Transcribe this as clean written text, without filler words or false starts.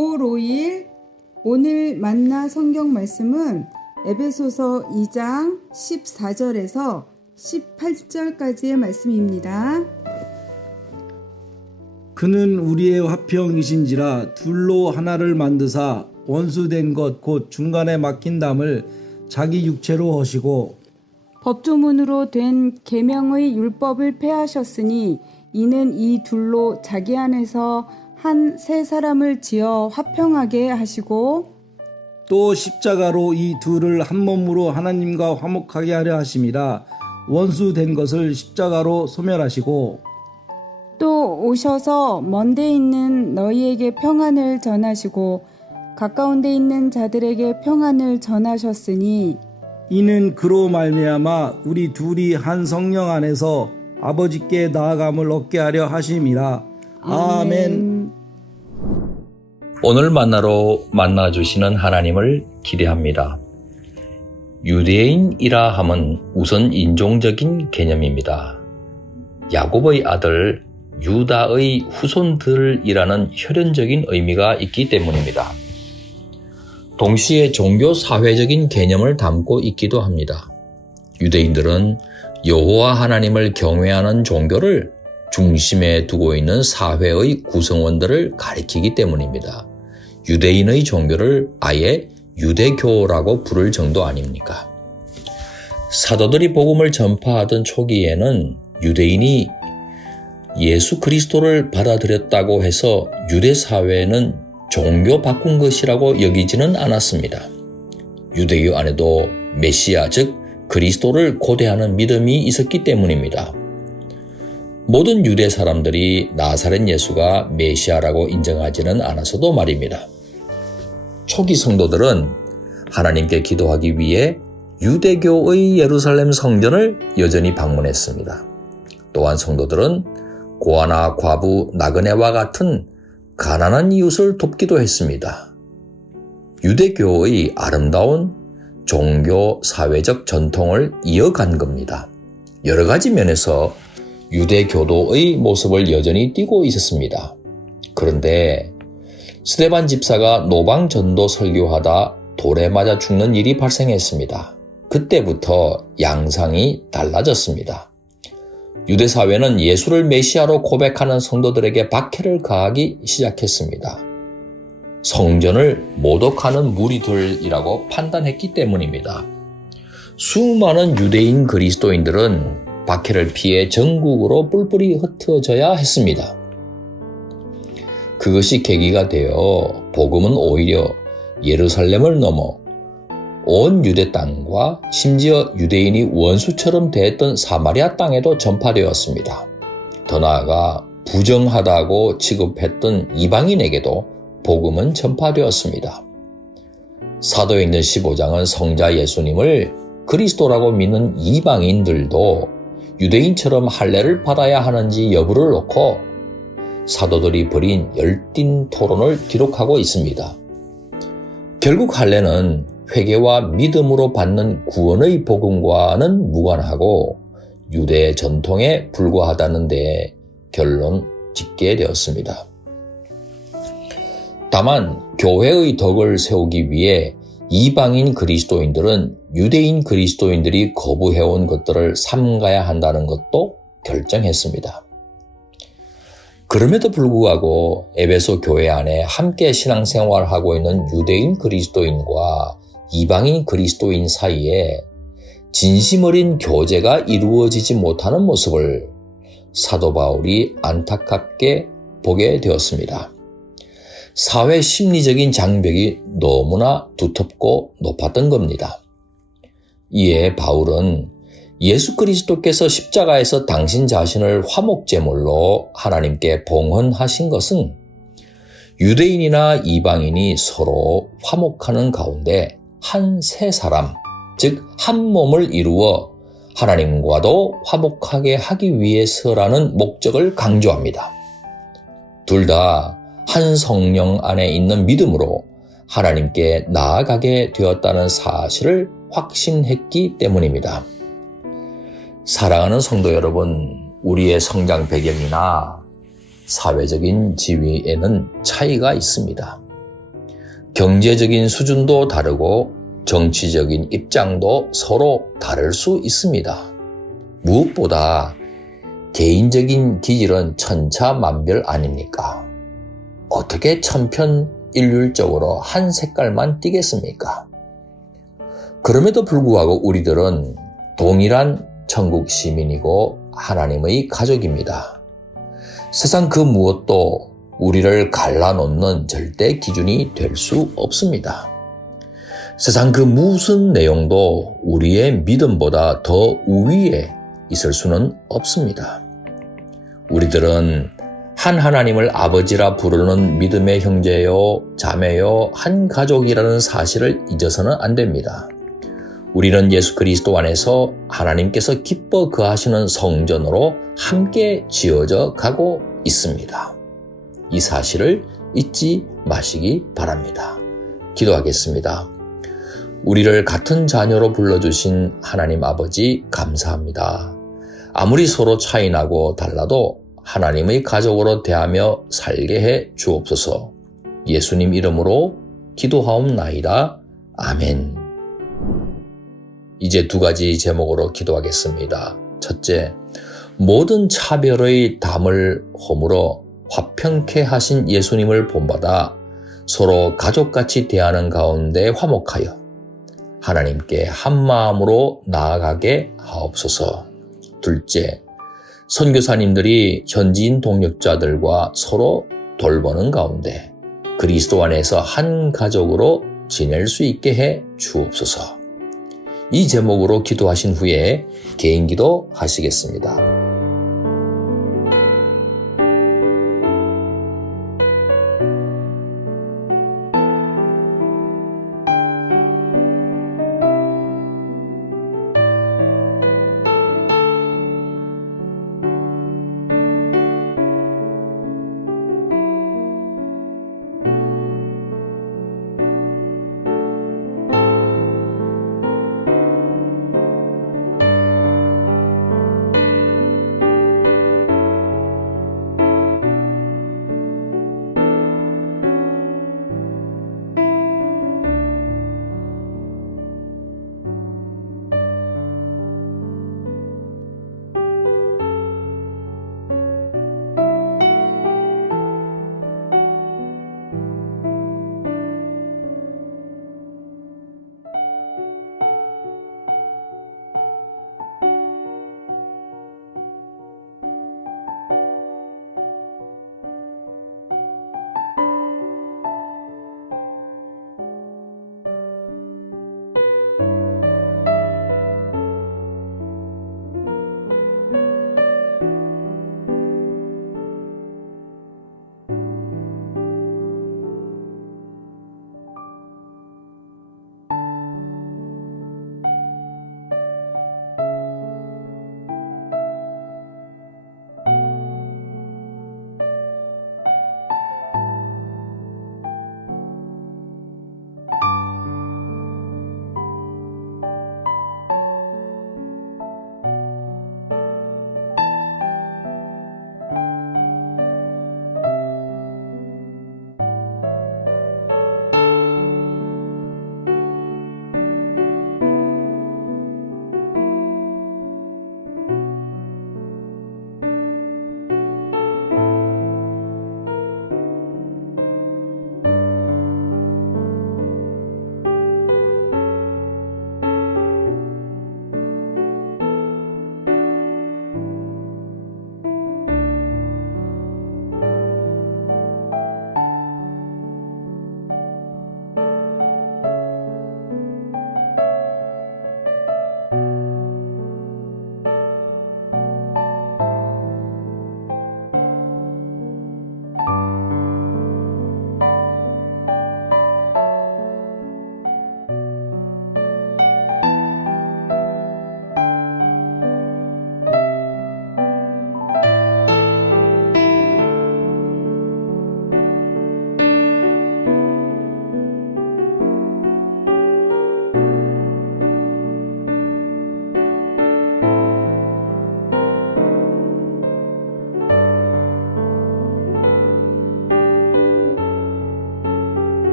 고로일. 오늘 만나 성경 말씀은 에베소서 2장 14절에서 18절까지의 말씀입니다. 그는 우리의 화평이신지라 둘로 하나를 만드사 원수된 것 곧 중간에 막힌 담을 자기 육체로 하시고 법조문으로 된 계명의 율법을 폐하셨으니 이는 이 둘로 자기 안에서 한 세 사람을 지어 화평하게 하시고 또 십자가로 이 둘을 한 몸으로 하나님과 화목하게 하려 하심이라. 원수된 것을 십자가로 소멸하시고 또 오셔서 먼 데 있는 너희에게 평안을 전하시고 가까운 데 있는 자들에게 평안을 전하셨으니 이는 그로 말미암아 우리 둘이 한 성령 안에서 아버지께 나아감을 얻게 하려 하심이라. 아멘. 오늘 만나주시는 하나님을 기대합니다. 유대인이라 함은 우선 인종적인 개념입니다. 야곱의 아들 유다의 후손들이라는 혈연적인 의미가 있기 때문입니다. 동시에 종교 사회적인 개념을 담고 있기도 합니다. 유대인들은 여호와 하나님을 경외하는 종교를 중심에 두고 있는 사회의 구성원들을 가리키기 때문입니다. 유대인의 종교를 아예 유대교라고 부를 정도 아닙니까? 사도들이 복음을 전파하던 초기에는 유대인이 예수 그리스도를 받아들였다고 해서 유대 사회는 종교 바꾼 것이라고 여기지는 않았습니다. 유대교 안에도 메시아 즉 그리스도를 고대하는 믿음이 있었기 때문입니다. 모든 유대 사람들이 나사렛 예수가 메시아라고 인정하지는 않아서도 말입니다. 초기 성도들은 하나님께 기도하기 위해 유대교의 예루살렘 성전을 여전히 방문했습니다. 또한 성도들은 고아나 과부, 나그네와 같은 가난한 이웃을 돕기도 했습니다. 유대교의 아름다운 종교 사회적 전통을 이어간 겁니다. 여러 가지 면에서 유대교도의 모습을 여전히 띠고 있었습니다. 그런데 스데반 집사가 노방 전도 설교하다 돌에 맞아 죽는 일이 발생했습니다. 그때부터 양상이 달라졌습니다. 유대 사회는 예수를 메시아로 고백하는 성도들에게 박해를 가하기 시작했습니다. 성전을 모독하는 무리들이라고 판단했기 때문입니다. 수많은 유대인 그리스도인들은 박해를 피해 전국으로 뿔뿔이 흩어져야 했습니다. 그것이 계기가 되어 복음은 오히려 예루살렘을 넘어 온 유대 땅과 심지어 유대인이 원수처럼 대했던 사마리아 땅에도 전파되었습니다. 더 나아가 부정하다고 취급했던 이방인에게도 복음은 전파되었습니다. 사도행전 15장은 성자 예수님을 그리스도라고 믿는 이방인들도 유대인처럼 할례를 받아야 하는지 여부를 놓고 사도들이 벌인 열띤 토론을 기록하고 있습니다. 결국 할례는 회개와 믿음으로 받는 구원의 복음과는 무관하고 유대 전통에 불과하다는 데 결론 짓게 되었습니다. 다만 교회의 덕을 세우기 위해 이방인 그리스도인들은 유대인 그리스도인들이 거부해온 것들을 삼가야 한다는 것도 결정했습니다. 그럼에도 불구하고 에베소 교회 안에 함께 신앙생활하고 있는 유대인 그리스도인과 이방인 그리스도인 사이에 진심 어린 교제가 이루어지지 못하는 모습을 사도 바울이 안타깝게 보게 되었습니다. 사회 심리적인 장벽이 너무나 두텁고 높았던 겁니다. 이에 바울은 예수 그리스도께서 십자가에서 당신 자신을 화목제물로 하나님께 봉헌하신 것은 유대인이나 이방인이 서로 화목하는 가운데 한 세 사람, 즉 한 몸을 이루어 하나님과도 화목하게 하기 위해서라는 목적을 강조합니다. 둘 다 한 성령 안에 있는 믿음으로 하나님께 나아가게 되었다는 사실을 확신했기 때문입니다. 사랑하는 성도 여러분, 우리의 성장 배경이나 사회적인 지위에는 차이가 있습니다. 경제적인 수준도 다르고 정치적인 입장도 서로 다를 수 있습니다. 무엇보다 개인적인 기질은 천차만별 아닙니까? 어떻게 천편일률적으로 한 색깔만 띠겠습니까? 그럼에도 불구하고 우리들은 동일한 천국 시민이고 하나님의 가족입니다. 세상 그 무엇도 우리를 갈라놓는 절대 기준이 될 수 없습니다. 세상 그 무슨 내용도 우리의 믿음보다 더 우위에 있을 수는 없습니다. 우리들은 한 하나님을 아버지라 부르는 믿음의 형제요, 자매요, 한 가족이라는 사실을 잊어서는 안 됩니다. 우리는 예수 그리스도 안에서 하나님께서 기뻐 거하시는 성전으로 함께 지어져 가고 있습니다. 이 사실을 잊지 마시기 바랍니다. 기도하겠습니다. 우리를 같은 자녀로 불러주신 하나님 아버지 감사합니다. 아무리 서로 차이나고 달라도 하나님의 가족으로 대하며 살게 해 주옵소서. 예수님 이름으로 기도하옵나이다. 아멘. 이제 두 가지 제목으로 기도하겠습니다. 첫째, 모든 차별의 담을 허물어 화평케 하신 예수님을 본받아 서로 가족같이 대하는 가운데 화목하여 하나님께 한마음으로 나아가게 하옵소서. 둘째, 선교사님들이 현지인 동역자들과 서로 돌보는 가운데 그리스도 안에서 한 가족으로 지낼 수 있게 해 주옵소서. 이 제목으로 기도하신 후에 개인기도 하시겠습니다.